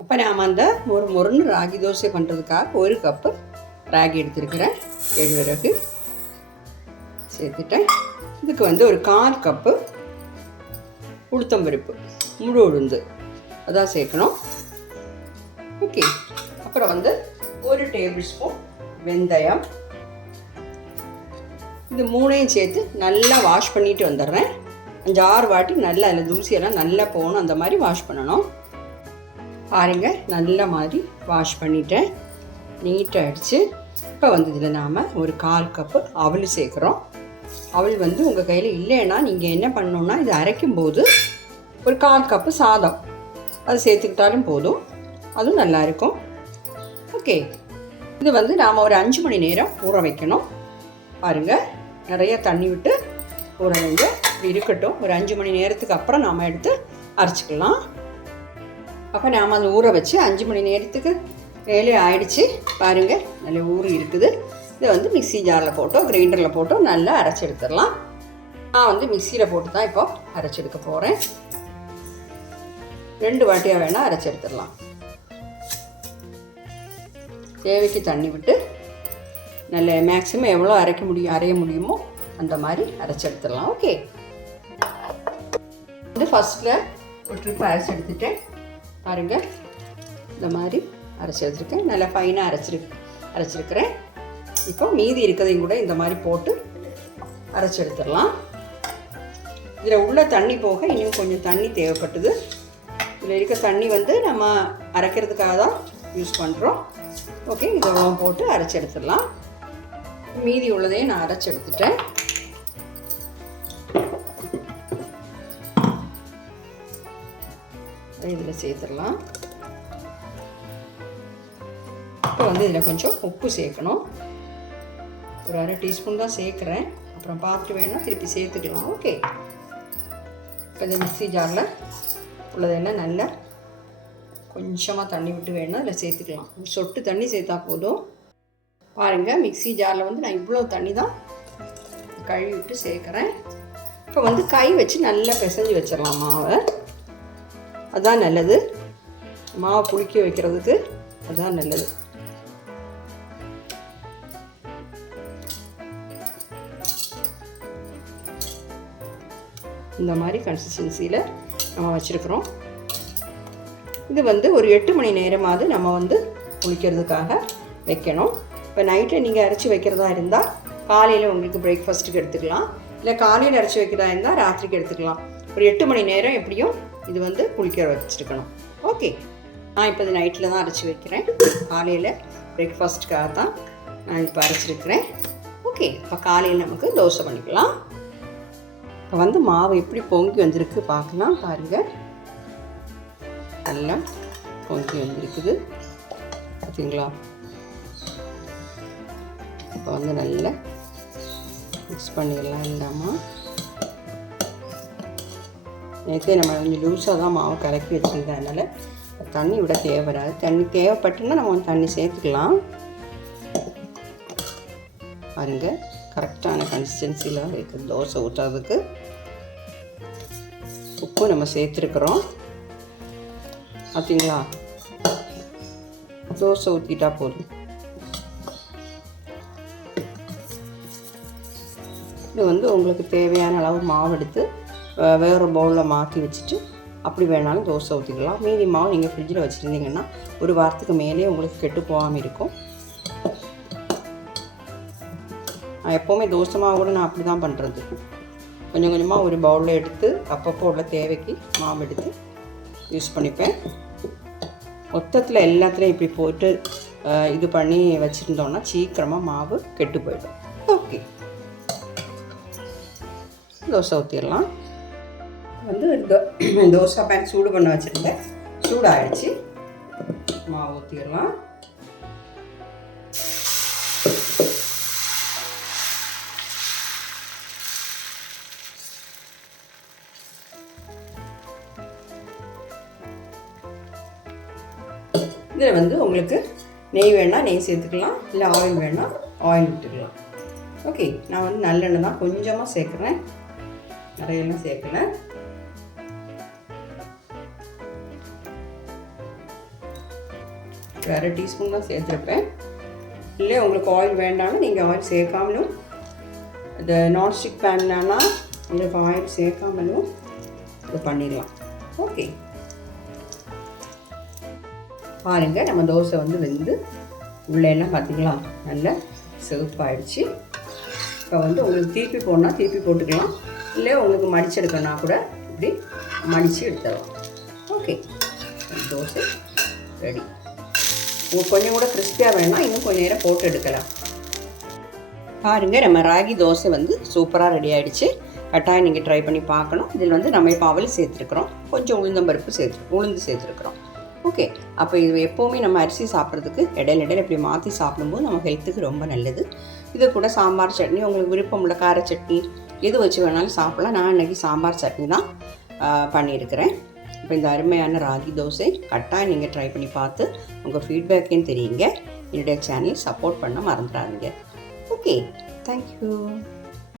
இப்போ நாம் அந்த மொறுன்னு ராகி தோசை பண்ணுறதுக்காக 1 கப்பு ராகி எடுத்துருக்கிறேன். கேழ்வரகு சேர்த்துட்டேன். இதுக்கு வந்து ஒரு 1/4 கப்பு உளுத்தம்பருப்பு, முழு உளுந்து அதான் சேர்க்கணும். ஓகே. அப்புறம் வந்து 1 டேபிள் ஸ்பூன் வெந்தயம். இது 3ஐயும் சேர்த்து நல்லா வாஷ் பண்ணிட்டு வந்துடுறேன். 5-6 வாட்டி நல்லா அதில் தூசியெல்லாம் நல்லா போகணும், அந்த மாதிரி வாஷ் பண்ணணும். பாருங்க, நல்ல மாதிரி வாஷ் பண்ணிட்டேன், நீட்டாக ஆகிடுச்சு. இப்போ வந்து இதில் நாம் ஒரு 1/4 கப்பு அவல் சேர்க்குறோம். அவல் வந்து உங்கள் கையில் இல்லைன்னா நீங்கள் என்ன பண்ணணுன்னா, இது அரைக்கும்போது ஒரு 1/4 கப்பு சாதம் அது சேர்த்துக்கிட்டாலும் போதும், அதுவும் நல்லாயிருக்கும். ஓகே. இது வந்து நாம் ஒரு 5 மணி நேரம் ஊற வைக்கணும். பாருங்கள், நிறைய தண்ணி விட்டு ஊற வைங்க. இப்படி இருக்கட்டும். ஒரு 5 மணி நேரத்துக்கு அப்புறம் நாம் எடுத்து அரைச்சிக்கலாம். அப்போ நாம் அதை ஊற வச்சு 5 மணி நேரத்துக்கு வேலையே ஆயிடுச்சு. பாருங்கள், நல்ல ஊறி இருக்குது. இதை வந்து மிக்ஸி ஜாரில் போட்டோ கிரைண்டரில் போட்டோ நல்லா அரைச்சி எடுத்துடலாம். நான் வந்து மிக்சியில் போட்டு தான் இப்போ அரைச்சி எடுக்க போகிறேன். 2 வாட்டியாக வேணால் அரைச்சி எடுத்துடலாம். தேவைக்கு தண்ணி விட்டு நல்ல மேக்ஸிமம் எவ்வளோ அரைய முடியுமோ அந்த மாதிரி அரைச்சி எடுத்துடலாம். ஓகே. வந்து ஃபஸ்ட்டில் ஒரு ட்ரிப் அரைச்சி எடுத்துட்டேன். பாருங்கள், இந்த மாதிரி அரைச்சி எடுத்துருக்கேன். நல்லா ஃபைனாக அரைச்சிருக்கிறேன். இப்போ மீதி இருக்கிறதையும் கூட இந்த மாதிரி போட்டு அரைச்சி எடுத்துடலாம். இதில் உள்ள தண்ணி போக இன்னும் கொஞ்சம் தண்ணி தேவைப்பட்டது. இதில் இருக்க தண்ணி வந்து நம்ம அரைக்கிறதுக்காக தான் யூஸ் பண்ணுறோம். ஓகே. இதெல்லாம் போட்டு அரைச்சி எடுத்துடலாம். மீதி உள்ளதையும் நான் அரைச்சி எடுத்துட்டேன். இதில் சேர்த்துடலாம். இப்போ வந்து இதில் கொஞ்சம் உப்பு சேர்க்கணும். ஒரு 1/2 டீஸ்பூன் தான் சேர்க்குறேன். அப்புறம் பார்த்துட்டு வேணால் திருப்பி சேர்த்துக்கலாம். ஓகே. இப்போ இந்த மிக்ஸி ஜாரில் உள்ளதெல்லாம் நல்லா கொஞ்சமாக தண்ணி விட்டு வேணால் இதில் சேர்த்துக்கலாம். சொட்டு தண்ணி சேர்த்தா போதும். பாருங்கள், மிக்ஸி ஜாரில் வந்து நான் இவ்வளோ தண்ணி தான் கழுவி விட்டு சேர்க்குறேன். இப்போ வந்து கை வச்சு நல்லா பிசைஞ்சு வச்சிடலாம் மாவை. அதுதான் நல்லது. மாவை புளிக்க வைக்கிறதுக்கு அதுதான் நல்லது. இந்த மாதிரி கன்சிஸ்டன்சியில் நம்ம வச்சுருக்குறோம். இது வந்து ஒரு 8 மணி நேரமாவது நம்ம வந்து புளிக்கிறதுக்காக வைக்கணும். இப்போ நைட்டில் நீங்கள் அரைச்சி வைக்கிறதா இருந்தால் காலையில் உங்களுக்கு பிரேக்ஃபாஸ்ட்டுக்கு எடுத்துக்கலாம். இல்லை காலையில் அரைச்சி வைக்கிறதா இருந்தால் ராத்திரிக்கு எடுத்துக்கலாம். ஒரு 8 மணி நேரம் எப்படியும் இது வந்து புளிக்க வச்சுருக்கணும். ஓகே. நான் இப்போ இது நைட்டில் தான் அரைச்சி வைக்கிறேன். காலையில் பிரேக்ஃபாஸ்ட்டுக்காக தான் நான் இப்போ அரைச்சிருக்கிறேன். ஓகே. இப்போ காலையில் நமக்கு தோசை பண்ணிக்கலாம். இப்போ வந்து மாவு எப்படி பொங்கி வந்திருக்கு பார்க்கலாம். பாருங்கள், நல்லா பொங்கி வந்திருக்குது பார்த்தீங்களா. இப்போ வந்து நல்லா மிக்ஸ் பண்ணிடலாம். இல்லாமல் நேற்றே நம்ம கொஞ்சம் லூஸாக தான் மாவு கலக்கி வச்சுருந்ததுனால தண்ணி விட தேவைப்படாது. தண்ணி தேவைப்பட்டுன்னா நம்ம வந்து தண்ணி சேர்த்துக்கலாம். பாருங்கள், கரெக்டான கன்சிஸ்டன்சியில் இருக்குது தோசை ஊற்றுறதுக்கு. உப்பு நம்ம சேர்த்துருக்குறோம் பார்த்தீங்களா. தோசை ஊற்றிட்டா போதும். இது வந்து உங்களுக்கு தேவையான அளவு மாவு எடுத்து வேறு பவுலில் மாற்றி வச்சுட்டு அப்படி வேணாலும் தோசை ஊற்றிக்கலாம். மீதி மாவு நீங்கள் ஃப்ரிட்ஜில் வச்சுருந்தீங்கன்னா ஒரு வாரத்துக்கு மேலே உங்களுக்கு கெட்டு போகாமல் இருக்கும். நான் எப்போவுமே தோசை மாவு கூட நான் அப்படி தான் பண்ணுறது. கொஞ்சம் கொஞ்சமாக ஒரு பவுலில் எடுத்து அப்பப்போ உள்ள தேவைக்கு மாவு எடுத்து யூஸ் பண்ணிப்பேன். மொத்தத்தில் எல்லாத்துலேயும் இப்படி போட்டு இது பண்ணி வச்சுருந்தோன்னா சீக்கிரமாக மாவு கெட்டு போயிடும். ஓகே. தோசை ஊற்றிடலாம். வந்து தோசை பேன் சூடு பண்ண வச்சுருந்தேன். சூடாகிடுச்சு. மாவு ஊற்றிடலாம். இதில் வந்து உங்களுக்கு நெய் வேணால் நெய் சேர்த்துக்கலாம், இல்லை ஆயில் வேணால் ஆயில் விட்டுக்கலாம். ஓகே. நான் வந்து நல்லெண்ணெய் தான் கொஞ்சமாக சேர்க்குறேன், நிறையெல்லாம் சேர்க்கல. 1/2 டீஸ்பூன் தான் சேர்த்துருப்பேன். இல்லை உங்களுக்கு ஆயில் வேண்டாம்னா நீங்கள் ஆயில் சேர்க்காமலும், இந்த நான்ஸ்டிக் பேன்னானா உங்களுக்கு ஆயில் சேர்க்காமலும் இதை பண்ணிடலாம். ஓகே, பாருங்கள் நம்ம தோசை வந்து வெந்து உள்ளெல்லாம் பார்த்திங்களா நல்லா சிவப்பாயிடுச்சு. இப்போ வந்து உங்களுக்கு திருப்பி போடணும்னா திருப்பி போட்டுக்கலாம், இல்லை உங்களுக்கு மடிச்செடுக்கணும்னா கூட இப்படி மடித்து எடுத்துடலாம். Okay, dosa ready. உங்களுக்கு கொஞ்சம் கூட கிறிஸ்பியாக வேணும்னா இன்னும் கொஞ்சம் நேரம் போட்டு எடுக்கலாம். பாருங்கள் நம்ம ராகி தோசை வந்து சூப்பராக ரெடி ஆகிடுச்சு. கட்டாயம் நீங்கள் ட்ரை பண்ணி பார்க்கணும். இதில் வந்து நம்ம இப்போ அவல் சேர்த்துருக்குறோம், கொஞ்சம் உளுந்து சேர்த்துருக்குறோம். ஓகே, அப்போ இது எப்போவுமே நம்ம அரிசி சாப்பிட்றதுக்கு இடையில இப்படி மாற்றி சாப்பிடும்போது நம்ம ஹெல்த்துக்கு ரொம்ப நல்லது. இது கூட சாம்பார் சட்னி, உங்களுக்கு விருப்பம் உள்ள கார சட்னி எது வச்சு வேணாலும் சாப்பிட்லாம். நான் இன்றைக்கி சாம்பார் சட்னி தான் பண்ணியிருக்கிறேன். இப்போ இந்த அருமையான ராகி தோசை கட்டாயம் நீங்கள் ட்ரை பண்ணி பார்த்து உங்கள் ஃபீட்பேக்கையும் தெரியுங்க. என்னுடைய சேனல் சப்போர்ட் பண்ண மறந்துடாதீங்க. Okay, thank you.